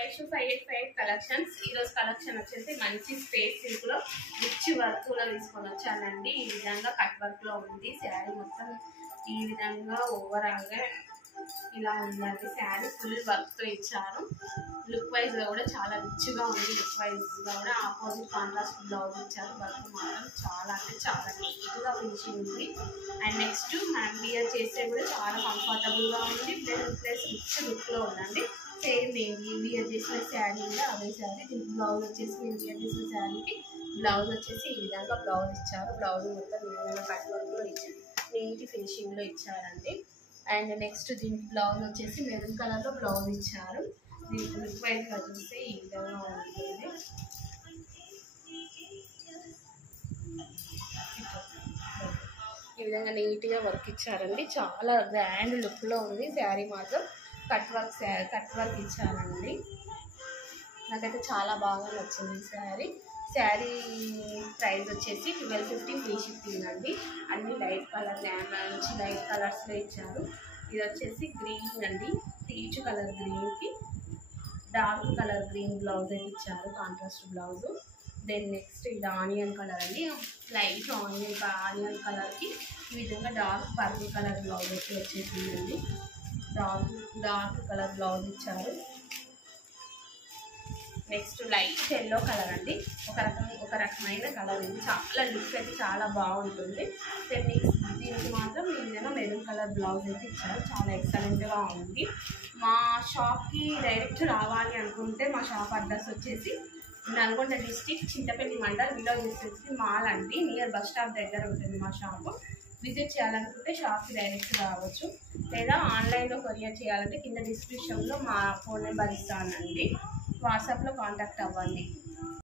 5585 collections. ఈరోజు collection వచ్చేసి మంచి స్పేస్ సిల్క్ లో రిచ్ వర్క్ లో తీసుకొని వచ్చానండి. ఈ విధంగా కట్ వర్క్ లో ఉంది శారీ మొత్తం. ఈ విధంగా ఓవరాల్ గా ఇలా ఉందండి. శారీ ఫుల్ వర్క్ తో ఇచ్చారు. లుక్ వైజ్ గా కూడా చాలా రిచ్ గా ఉంది. లుక్ వైజ్ గా కూడా ఆపోజిట్ కాంట్రాస్ట్ బ్లౌజ్ ఇచ్చారు. వర్క్ మాత్రం చాలా అంటే చాలా నీట్ గా ఫినిషింగ్ ఉంది. అండ్ నెక్స్ట్ హ్యాండ్ వియర్ చేస్తే కూడా చాలా కంఫర్టబుల్ గా ఉంది. ప్లస్ రిచ్ లుక్ లో ఉందండి. సేమ్ నేను వియర్ చేసిన శారీ కూడా అదే శారీ. దీనికి బ్లౌజ్ వచ్చేసి నేను వియర్ చేసిన శారీకి బ్లౌజ్ వచ్చేసి ఈ విధంగా బ్లౌజ్ ఇచ్చారు. బ్లౌజ్ మొత్తం ఈ విధంగా కట్ వర్క్ లో ఇచ్చారు. నీట్ ఫినిషింగ్ లో ఇచ్చారండి. అండ్ నెక్స్ట్ దీనికి బ్లౌజ్ వచ్చేసి మెరూన్ కలర్ లో బ్లౌజ్ ఇచ్చారు. దీనికి లుక్ వైజ్ గా చూస్తే ఈ విధంగా ఉంటుంది. ఈ విధంగా నీట్ గా వర్క్ ఇచ్చారండి. చాలా గ్రాండ్ లుక్ లో ఉంది. శారీ మాత్రం కట్ వర్క్ ఇచ్చారండి. నాకైతే చాలా బాగా నచ్చింది శారీ. శారీ ప్రైస్ వచ్చేసి 1250 ఫ్రీ షిప్పింగ్ అండి. అన్ని లైట్ కలర్ మంచి లైట్ కలర్స్లో ఇచ్చారు. ఇది వచ్చేసి గ్రీన్ అండి. పీచ్ కలర్ గ్రీన్కి డార్క్ కలర్ గ్రీన్ బ్లౌజ్ అయితే ఇచ్చారు, కాంట్రాస్ట్ బ్లౌజ్. దెన్ నెక్స్ట్ ఇది ఆనియన్ కలర్ అండి. లైట్ ఆనియన్ కలర్కి ఈ విధంగా డార్క్ పర్పుల్ కలర్ బ్లౌజ్ అయితే వచ్చేసిందండి. డార్క్ కలర్ బ్లౌజ్ ఇచ్చారు. నెక్స్ట్ లైట్ ఎల్లో కలర్ అండి. ఒక రకమైన కలర్ ఇది. చాలా లుక్ అయితే చాలా బాగుంటుంది. దెన్ నెక్స్ట్ దీనికి మాత్రం ఈ విధంగా మెరూన్ కలర్ బ్లౌజ్ అయితే ఇచ్చారు. చాలా ఎక్సలెంట్గా ఉంది. మా షాప్కి డైరెక్ట్ రావాలి అనుకుంటే మా షాప్ అడ్రస్ వచ్చేసి నల్గొండ డిస్టిక్ చింతపల్లి మండల్ విలేజ్ వచ్చేసి మాల్ అండి. నియర్ బస్ స్టాప్ దగ్గర ఉంటుంది మా షాపు. విజిట్ చేయాలనుకుంటే షాప్కి డైరెక్ట్ రావచ్చు, లేదా ఆన్లైన్లో కొరియర్ చేయాలంటే కింద డిస్క్రిప్షన్లో మా ఫోన్ నెంబర్ ఇస్తానండి. వాట్సాప్లో కాంటాక్ట్ అవ్వండి.